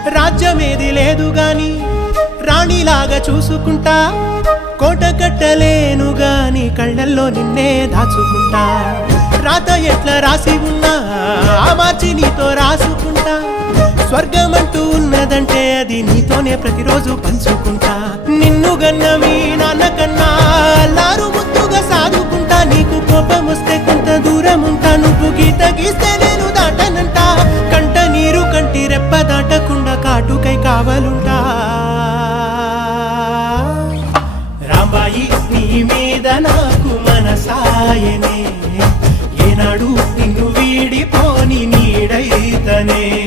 రాజ్యమేది లేదు గాని రాణిలాగా చూసుకుంటా, కోట కట్టలేను గాని కళ్ళల్లో నిన్నే దాచుకుంటా. రాత ఎట్లా రాసి ఉన్నా ఆ మార్చి నీతో రాసుకుంటా. స్వర్గమంటూ ఉన్నదంటే అది నీతోనే ప్రతిరోజు పంచుకుంటా. నిన్ను గన్న మీ నాన్న కన్నా అల్లారు ముద్దుగా సాదుకుంటా. నీకు కోపం వస్తే కొంత దూరం ఉంటా, నువ్వు గీత గీస్తే నేను దాటనంట. కంట నీరు కంటి రెప్ప దాటకుండా కాటుకై కావలుంటా. రాంబాయి నీ మీద నాకు మనసాయనే, ఏనాడు నిన్ను వీడిపోని నీడైతనే.